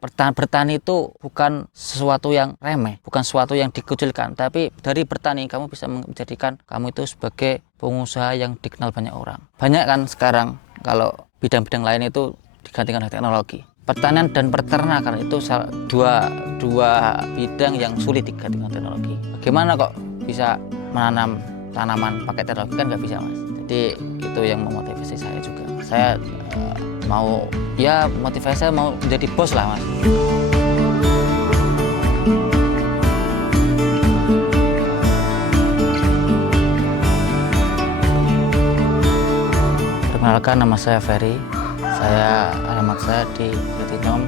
Bertani itu bukan sesuatu yang remeh, bukan sesuatu yang dikucilkan, tapi dari bertani kamu bisa menjadikan kamu itu sebagai pengusaha yang dikenal banyak orang. Banyak kan sekarang kalau bidang-bidang lain itu digantikan oleh teknologi. Pertanian dan peternakan itu dua bidang yang sulit digantikan teknologi. Bagaimana kok bisa menanam tanaman pakai teknologi? Kan nggak bisa, Mas. Jadi itu yang memotivasi saya juga. Saya mau motivasi saya mau menjadi bos lah, Mas. Perkenalkan, nama saya Ferry. Alamat saya di Jatinom,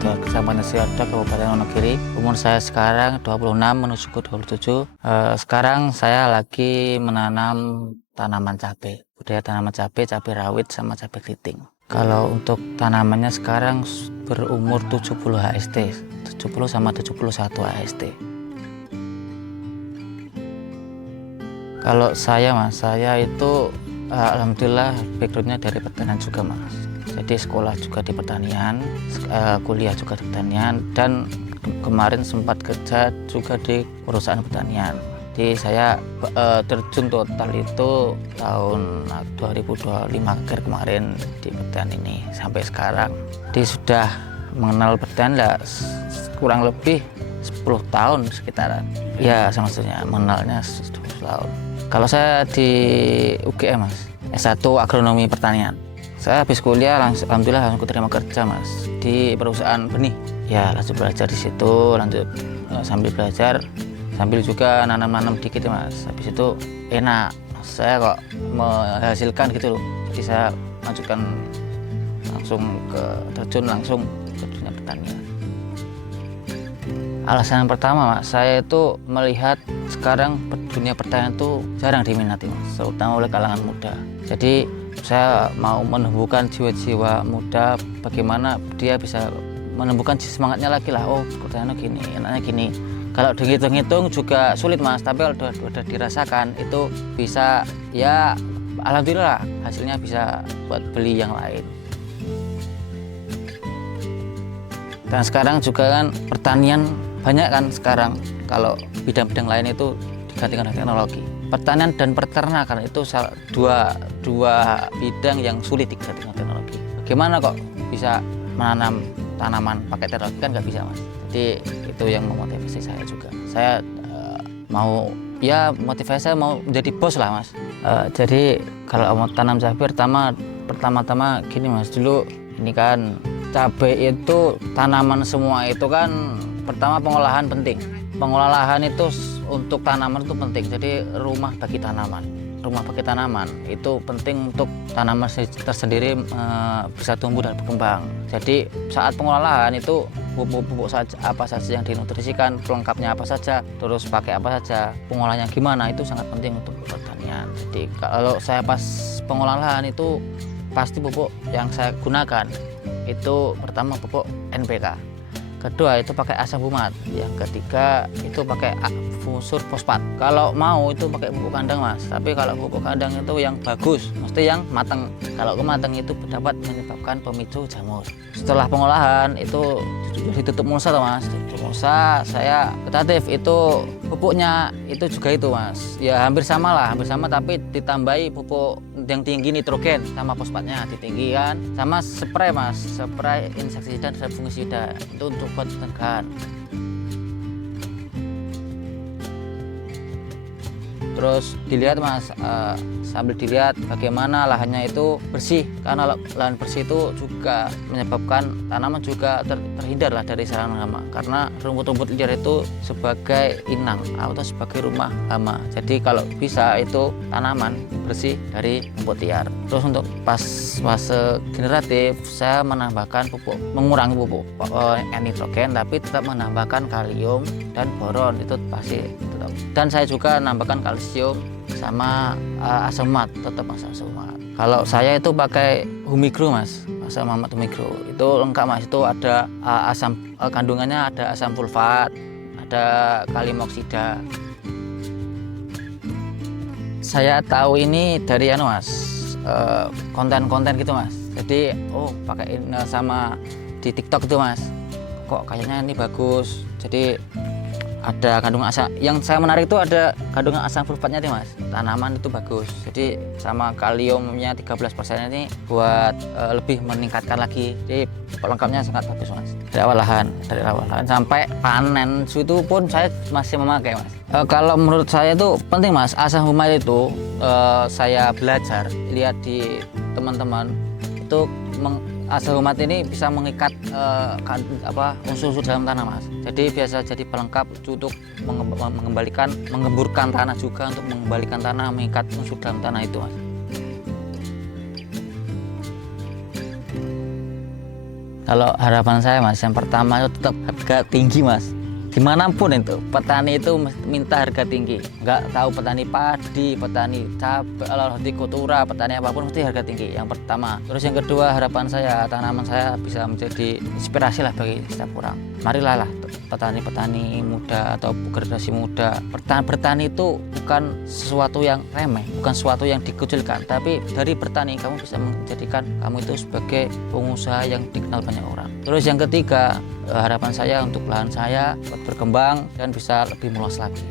Kecamatan Sidoarjo, Kabupaten Wonogiri. Umur saya sekarang 26 menuju ke 27. Sekarang saya lagi menanam tanaman cabai. Budaya tanaman cabai rawit sama cabai keriting. Kalau untuk tanamannya sekarang berumur 70 HST, 70 sama 71 HST. Kalau saya, Mas, saya itu alhamdulillah backgroundnya dari pertanian juga, Mas. Jadi sekolah juga di pertanian, kuliah juga di pertanian, dan kemarin sempat kerja juga di perusahaan pertanian. Jadi saya terjun total itu tahun 2025 akhir kemarin di pertanian ini sampai sekarang. Jadi sudah mengenal pertanian kurang lebih 10 tahun sekitaran. Ya, maksudnya mengenalnya 10 tahun. Kalau saya di UGM, Mas, S1 Agronomi Pertanian. Saya habis kuliah alhamdulillah langsung keterima kerja, Mas, di perusahaan benih. Ya, langsung belajar di situ, lanjut sambil belajar sambil juga nanam-nanam dikit, Mas. Habis itu enak, saya kok menghasilkan gitu loh. Jadi saya lanjutkan langsung ke dunia pertanian. Alasan yang pertama, Mas, saya itu melihat sekarang dunia pertanian itu jarang diminati, Mas, terutama oleh kalangan muda. Jadi saya mau menumbuhkan jiwa-jiwa muda, bagaimana dia bisa menumbuhkan semangatnya lagi lah. Oh, pertanian gini, enaknya gini. Kalau dihitung-hitung juga sulit, Mas, tapi kalau udah dirasakan itu bisa, ya alhamdulillah hasilnya bisa buat beli yang lain. Dan sekarang juga kan pertanian banyak kan sekarang, kalau bidang-bidang lain itu digantikan oleh teknologi. Pertanian dan peternakan itu dua bidang yang sulit digantikan teknologi. Bagaimana kok bisa menanam tanaman pakai teknologi? Kan nggak bisa, Mas. Jadi itu yang memotivasi saya juga. Saya motivasi saya mau menjadi bos lah, Mas. Jadi kalau mau tanam cabai pertama-tama gini, Mas, dulu ini kan cabai itu tanaman semua itu kan pertama pengolahan penting. Pengolahan itu untuk tanaman itu penting. Jadi rumah bagi tanaman itu penting untuk tanaman tersendiri bisa tumbuh dan berkembang. Jadi saat pengolahan itu pupuk apa saja yang dinutrisikan, pelengkapnya apa saja, terus pakai apa saja, pengolahannya gimana, itu sangat penting untuk pertanian. Jadi kalau saya pas pengolahan itu pasti pupuk yang saya gunakan itu pertama pupuk NPK, kedua itu pakai asam fumat, yang ketiga itu pakai unsur fosfat. Kalau mau itu pakai pupuk kandang, Mas, tapi kalau pupuk kandang itu yang bagus, mesti yang matang. Kalau kematang itu dapat menyebabkan pemicu jamur. Setelah pengolahan itu ditutup mulsa, Mas. Ditutup mulsa, saya kreatif itu pupuknya itu juga itu, Mas. Ya hampir sama tapi ditambahi pupuk yang tinggi nitrogen sama fosfatnya ditinggikan, sama spray, Mas, spray insektisida dan fungisida itu untuk buat pencegahan. Terus dilihat, Mas, sambil dilihat bagaimana lahannya itu bersih, karena lahan bersih itu juga menyebabkan tanaman juga terhindar lah dari serangan hama, karena rumput-rumput liar itu sebagai inang atau sebagai rumah hama. Jadi kalau bisa itu tanaman bersih dari rumput liar. Terus untuk pas fase generatif saya mengurangi pupuk nitrogen, tapi tetap menambahkan kalium dan boron, itu pasti tetap. Dan saya juga menambahkan kalsium sama asam mat, tetap asam mat. Kalau saya itu pakai Humigro, Mas, asam mat Humigro itu lengkap, Mas. Itu ada kandungannya ada asam sulfat, ada kalium oksida. Saya tahu ini dari Mas, konten-konten gitu, Mas. Jadi pakai sama di TikTok itu, Mas, kok kayaknya ini bagus. Jadi ada kandungan asam, yang saya menarik itu ada kandungan asam sulfatnya nih mas, tanaman itu bagus. Jadi sama kaliumnya 13% ini buat lebih meningkatkan lagi. Jadi pelengkapnya sangat bagus mas. Dari awal lahan sampai panen itu pun saya masih memakai mas. Kalau menurut saya itu penting mas, asam humat itu saya belajar lihat di teman-teman itu asam humat ini bisa mengikat unsur-unsur dalam tanah mas. Jadi biasa jadi pelengkap untuk mengemburkan tanah juga, untuk mengembalikan tanah, mengikat unsur dalam tanah itu mas. Kalau harapan saya mas, yang pertama itu tetap harga tinggi mas. Dimanapun itu petani itu minta harga tinggi, nggak tahu petani padi, petani cabai, hortikultura, petani apapun mesti harga tinggi, yang pertama. Terus yang kedua, harapan saya tanaman saya bisa menjadi inspirasi lah bagi setiap orang. Marilah petani-petani muda atau generasi muda, bertani itu bukan sesuatu yang remeh, bukan sesuatu yang dikucilkan, tapi dari bertani kamu bisa menjadikan kamu itu sebagai pengusaha yang dikenal banyak orang. Terus yang ketiga, harapan saya untuk lahan saya buat berkembang dan bisa lebih meluas lagi.